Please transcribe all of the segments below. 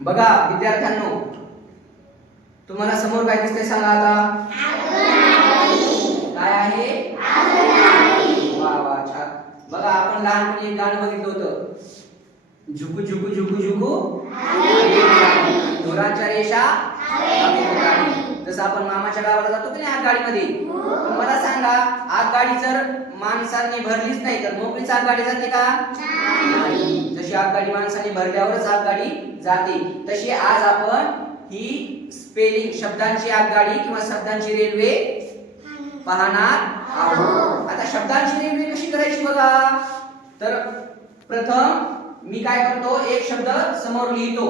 बघा विद्यार्थ्यांनो, तुम्हाला समोर काय दिसतंय सांगा आता? काय आहे? वा वा, छान. बघा आपण लहानपणी एक गाणं बघितलं होतं, झुकू झुकू झुकू झुकू दोराच्या रेषा हवेत उडाली. जसं आपण मामाच्या गावाला जातो की नाही आगगाडीमध्ये, मला सांगा आगगाडी जर माणसांनी भरलीच नाही तर मोकळीच आगगाडी जाते का? नाही. जशी आगगाडी माणसांनी भरल्यावरच आगगाडी जाते, तशी आज आपण ही स्पेलिंग शब्दांची आगगाडी किंवा शब्दांची रेल्वे पाहणार आहोत. आता शब्दांची रेल्वे कशी करायची बघा. तर प्रथम मी काय करतो, एक शब्द समोर लिहितो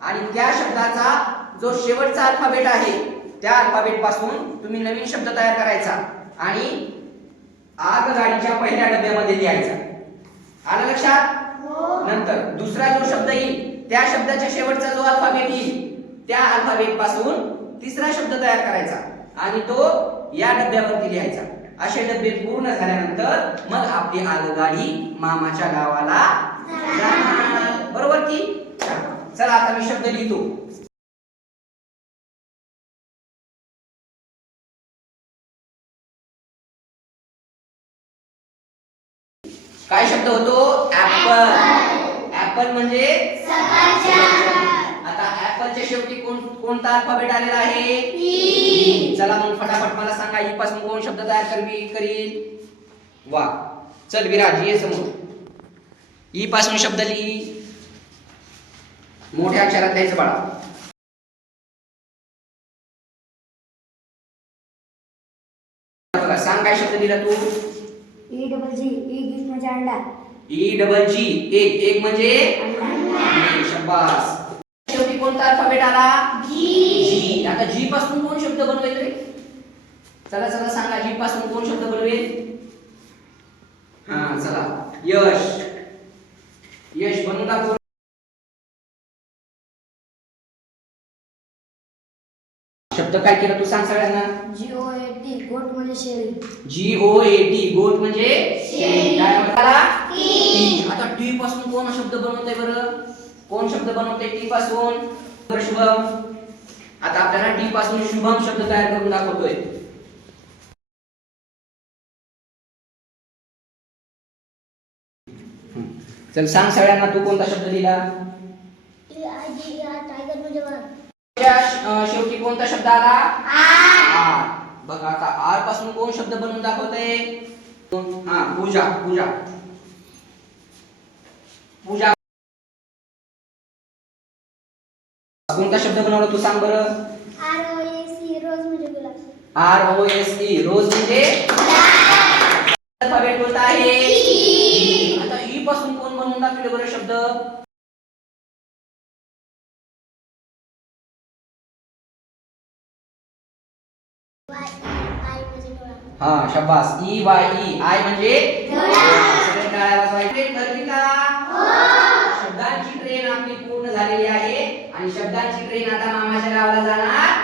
आणि त्या शब्दाचा जो शेवटचा अल्फाबेट आहे त्या अल्फाबेट पासून तुम्ही नवीन शब्द तयार करायचा आणि आगगाडीच्या पहिल्या डब्यामध्ये लिहायचा. आलं लक्षात? नंतर दुसरा जो शब्द येईल त्या शब्दाच्या शेवटचा जो अल्फाबेट येईल त्या अल्फाबेट पासून तिसरा शब्द तयार करायचा आणि तो या डब्यावरती लिहायचा. असे डबे पूर्ण झाल्यानंतर मग आपली आगगाडी मामाच्या गावाला जाणार. बरोबर की? चला आता मी शब्द लिहितो. काय शब्द होतो? ऍपल. ऍपल म्हणजे सफरचंद. आता ऍपलच्या शेवटी कोणता अल्फाबेट आलेला आहे? ई. चला मग फटाफट मला सांगा, ई पासून कोण शब्द तयार करील? वा, चल विराज ये समोर. ई पासून शब्द लिही. मोठ्या अक्षरात द्यायचं बाळा. बघा सांग काय शब्द लिहिला तू? E double G. ई म्हणजे अंडा. E double G. एक म्हणजे अंडा. शाबास. शेवटी कोणता अल्फाबेट आला? जी. आता जी पासून कोण शब्द बनवेल रे? चला चला सांगा, जी पासून कोण शब्द बनवेल? हा चला, यश. यश बनवून दाखव. शब्द काय केला तू सांग सगळ्यांना? GOAT. गोट म्हणजे शेळी. GOAT. गोट म्हणजे शेळी. काय म्हणतात? टी. आता टी पासून कोण शब्द बनवतोय बरं? कोण शब्द बनवतोय टी पासून? शुभम. आता आपल्याला टी पासून शुभम शब्द तयार करून दाखवतोय. चल सांग सगळ्यांना, तू कोणता शब्द लिहिला? टायगर म्हणजे वाघ. शेवटी कोणता शब्द आला? आर. बघा आता आर पासून कोण शब्द बनवून दाखवतोय? हा, पूजा. पूजा. पूजा. कोणता शब्द बनवला तू सांग बरं? ROSE. रोज म्हणजे गुलाब. ROSE. रोज म्हणजे अल्फाबेट कोणता आहे? ई. आता ई पासून कोण बनवून दाखवले बरं शब्द? हा शाबास. E Y E. आय म्हणजे सगळे टाळ्या वाजवायचे. ट्रेन भरली का? शब्दांची ट्रेन आपली पूर्ण झालेली आहे आणि शब्दांची ट्रेन आता मामाच्या गावाला जाणार